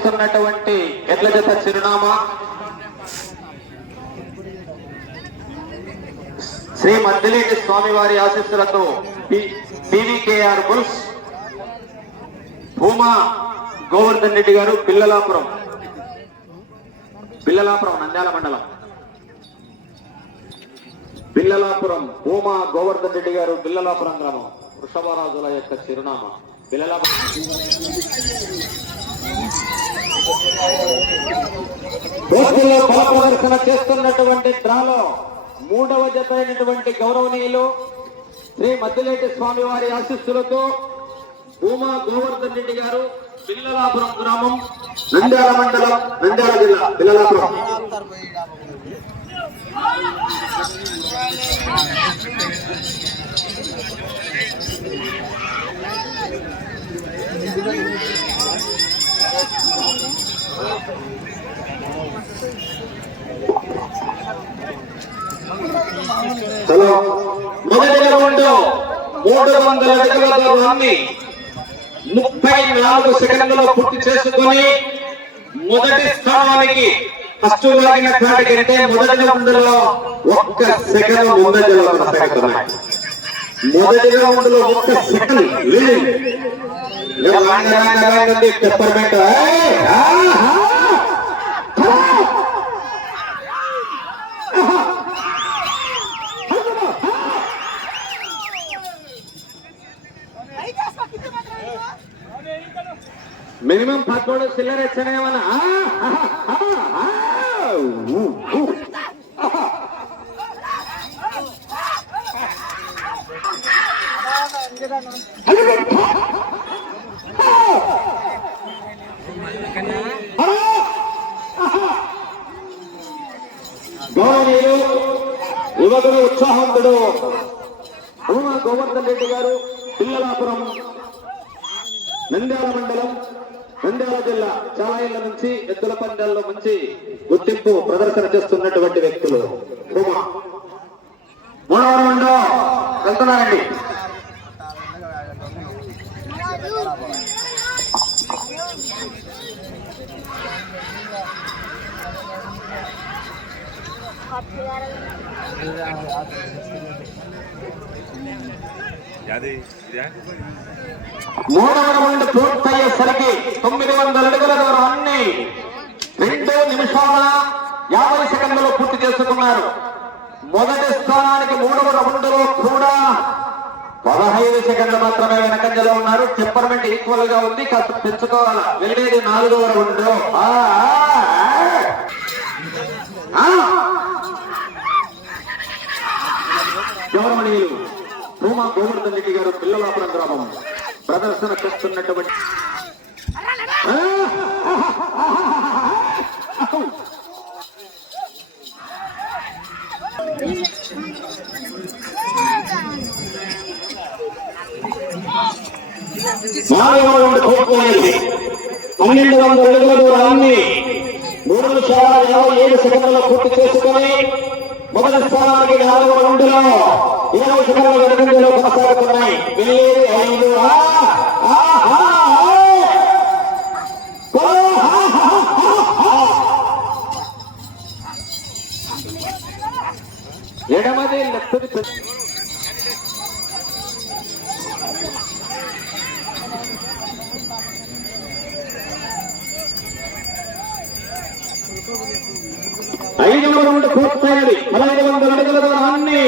చేస్తున్నటువంటి ఎడ్ల జత చిరునామా శ్రీ మద్దిలేటి స్వామివారి ఆశీస్సులతో పీవీకేఆర్ బుల్స్ భూమా గోవర్ధన్ రెడ్డి గారు పిల్లలాపురం నంద్యాల మండలం పిల్లలాపురం భూమా గోవర్ధన్ రెడ్డి గారు పిల్లలాపురం గ్రామం వృషభరాజుల యొక్క చిరునామా పిల్లలాపురం. ఫల ప్రదర్శన చేస్తున్నటువంటి డ్రాలో 3వ జత అయినటువంటి గౌరవనీయులు శ్రీ మద్దిలేటి స్వామి వారి ఆశీస్సులతో భూమా గోవర్ధన్ రెడ్డి గారు పిల్లలాపురం గ్రామం నంద్యాల మండలం నంద్యాల జిల్లా పిల్లలాపురం. మొదటి రౌండ్ 300 అడుగుల దూరాన్ని 34 సెకండ్లలో పూర్తి చేసుకుని మొదటి స్థానానికి ఫస్ట్ లాగిన కాటి కంటే మొదటి రౌండ్ లో 1 సెకండ్ ముందంజలో కొనసాగుతున్నాయి. మొదటి రౌండ్ లో 1 సెకండ్ టెంపర్మెంట్ మినిమం 13 చిల్లర ఇచ్చనేమన్నా గౌరవనీయులు యువకుడు ఉత్సాహవంతుడు భూమా గోవర్ధన్ రెడ్డి గారు పిల్లలాపురం నంద్యాల మండలం నంద్యాల జిల్లా చాలా ఏళ్ల నుంచి ఎద్దుల పందాల్లో మంచి గుర్తింపు ప్రదర్శన చేస్తున్నటువంటి వ్యక్తులు. భూమా 3వ రౌండ్ వెళ్తున్నారండి. మూడవ రౌండ్ పూర్తయ్యేసరికి 900 అడుగుల దూరాన్ని 2 నిమిషాల 50 సెకండ్లలో పూర్తి చేసుకున్నారు. మొదటి స్థానానికి 3వ రౌండ్ లో కూడా 15 సెకండ్లు మాత్రమే వెనకంజలో ఉన్నారు. టెంపర్మెంట్ ఈక్వల్ గా ఉంది, కాస్త పెంచుకోవాలా. వెళ్ళేది 4వ రౌండ్. గౌరవనీయులు భూమా గోవర్ధన్ రెడ్డి గారు పిల్లలాపురం గ్రామం ప్రదర్శన చేస్తున్నటువంటి కోల్పోయింది. 1200 అడుగుల దూరాన్ని 3 నిమిషాల 57 సెకండ్లలో పూర్తి చేసుకుని మొదటి స్థానానికి 4వ రౌండ్లో 20 సెకండ్ల వెనుకంజలో కొనసాగుతున్నాయి. వెళ్ళేది 5. ఎడమది లెఫ్ట్ది 5వ రౌండ్ పూర్తయినది. 1500 అడుగుల దూరాన్ని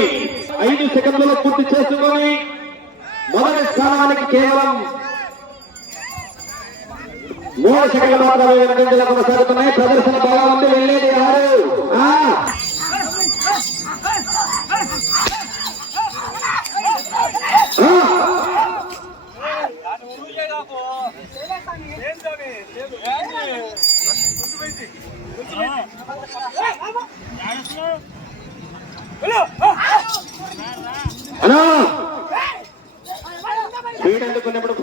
5 సెకండ్లలో పూర్తి చేసుకుని మొదటి స్థానానికి కేవలం 3 సెకండ్లు మాత్రమే వెనుకంజలో కొనసాగుతున్నాయి. ప్రదర్శన బాగా ఉంది. వెళ్ళేది 6. స్పీడ్ అందుకున్నప్పుడు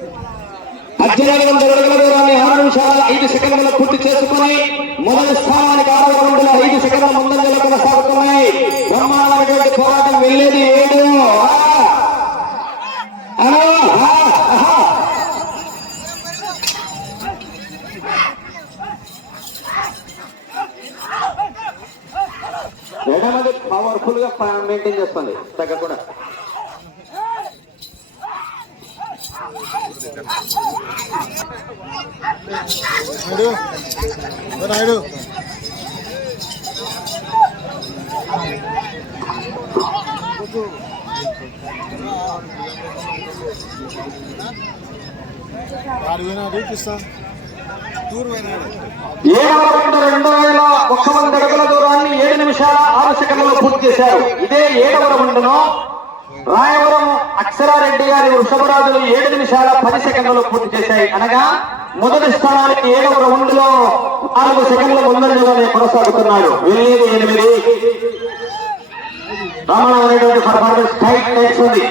1800 అడుగుల దూరాన్ని 6 నిమిషాల 5 సెకండ్లలో పూర్తి చేసుకుని మొదటి స్థానానికి 6 రౌండ్ల 5 సెకండ్ల ముందంజలో కొనసాగుతున్నాయి. బ్రహ్మాండమైనటువంటి పోరాటం వెళ్ళేది 7. ఎడమది పవర్ఫుల్ గా మెయింటైన్ చేస్తుంది దగ్గర కూడా. ఏడవ రౌండ్ 2001 అడుగుల దూరాన్ని 7 నిమిషాల 6 సెకండ్లలో పూర్తి చేశారు. ఇదే 7వ రౌండ్ను రాయవరం అక్షరారెడ్డి గారి వృషభరాజులు 7 నిమిషాల 10 సెకండ్లలో పూర్తి చేశాయి. అనగా మొదటి స్థానానికి 7వ రౌండ్ లో 4 సెకండ్ల ముందంజలోనే కొనసాగుతున్నాడు. వెళ్ళేది 8. రామణమైనటువంటి పర్ఫార్మెన్స్ టైట్ నేర్చుకుంది.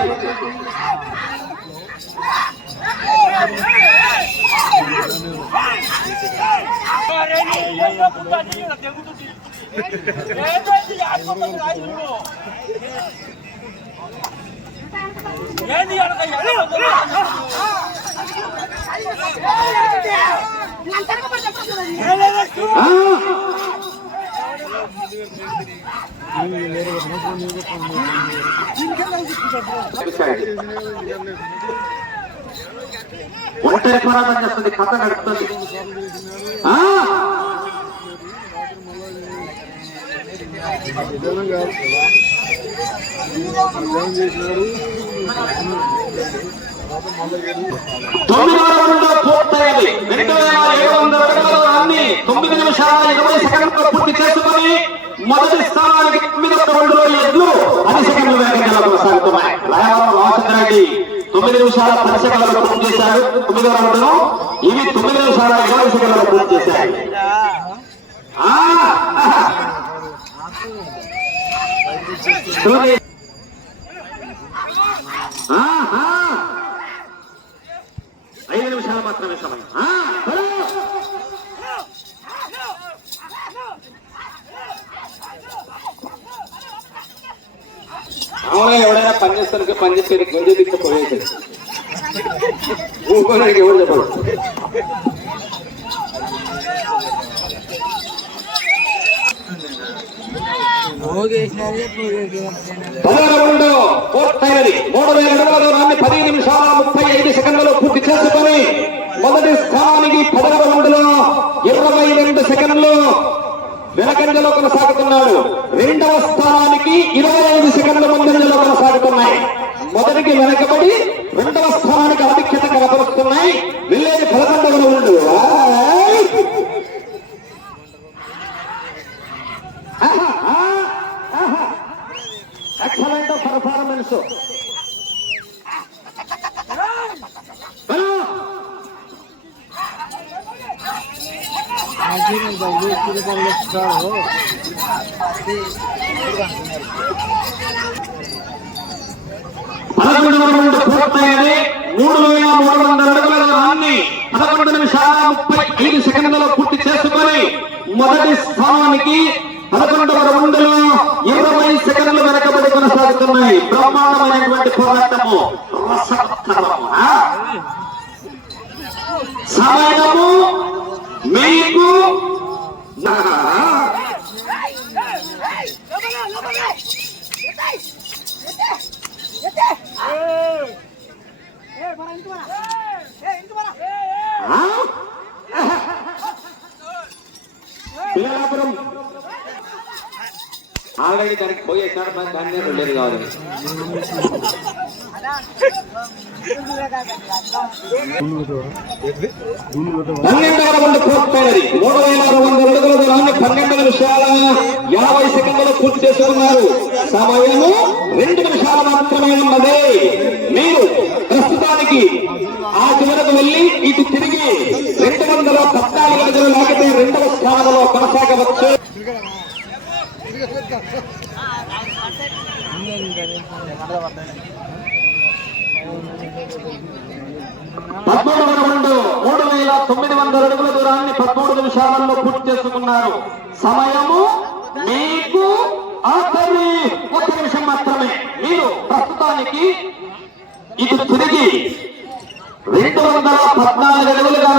ఒంటరి పోరాటం చేస్తుంది, కథ నడుస్తుంది. తొమ్మిదవ రౌండ్ పూర్తయింది. 2700 అడుగుల దూరాన్ని 9 నిమిషాల 20 సెకండ్లలో పూర్తి చేసుకుని మొదటి స్థానానికి 9వ రౌండ్లో ఎడ్లు 10 సెకండ్ల వేగంగా కొనసాగుతున్నాయి. రాయవరం రామచంద్రారెడ్డి 9 నిమిషాల 10 సెకండ్లలో పూర్తి చేశారు 9వ రౌండ్ను. ఇవి 9 నిమిషాల 20 సెకండ్లలో పూర్తి చేశాయి. ఐదు నిమిషాలు మాత్రమే సమయం. అవునా, ఎవడైనా పని చేస్తానికి పని చేసేది కొంచెం తీసుకుపోయేది ఊరుకోడానికి ఎవరు చెప్పడు. పూర్తయినది. 3000 అడుగుల దూరాన్ని 10 నిమిషాల 35 సెకండ్లలో పూర్తి చేసుకుని మొదటి స్థానానికి 10వ రౌండ్లో 22 సెకండ్లు వెనకంజలో కొనసాగుతున్నాడు. 2వ స్థానానికి 25 సెకండ్ల ముందంజలో కొనసాగుతున్నాయి. మొదటికి వెనకబడి 2వ స్థానానికి ఆధిక్యత కనపరుస్తున్నాయి. వెళ్ళేది 11వ రౌండ్. Excellent performance. పూర్తయ్యేది 3300 అడుగుల దూరాన్ని 11 నిమిషాల 35 సెకండ్లలో పూర్తి చేసుకొని మొదటి స్థానానికి 11వ రౌండ్లో 20 సెకండ్లు వెనకబడి కొనసాగుతున్నాయి. బ్రహ్మాండమైనటువంటి పోరాటము, రసవత్తరము. సమయము మీకు పిల్లలాపురం ఆల్రెడీ దానికి పోయేసాడు. మన దాన్ని వెళ్ళేది కాదు. 12వ రౌండ్ పూర్తయినది. 3600 అడుగుల దూరాన్ని 12 నిమిషాల 50 సెకండ్లలో పూర్తి చేసుకున్నారు. సమయము 2 నిమిషాలు మాత్రమే ఉన్నది. మీరు ప్రస్తుతానికి ఆ చివరకు వెళ్లి ఇటు తిరిగి 214 అడుగులు లాగితే 2వ స్థానంలో కొనసాగవచ్చు. 13వ రౌండ్ 3900 అడుగుల దూరాన్ని 13 నిమిషాలలో పూర్తి చేసుకున్నారు. సమయము మీకు ఆఖరి 1 నిమిషం మాత్రమే. మీరు ప్రస్తుతానికి ఇది తిరిగి 214 అడుగులుగా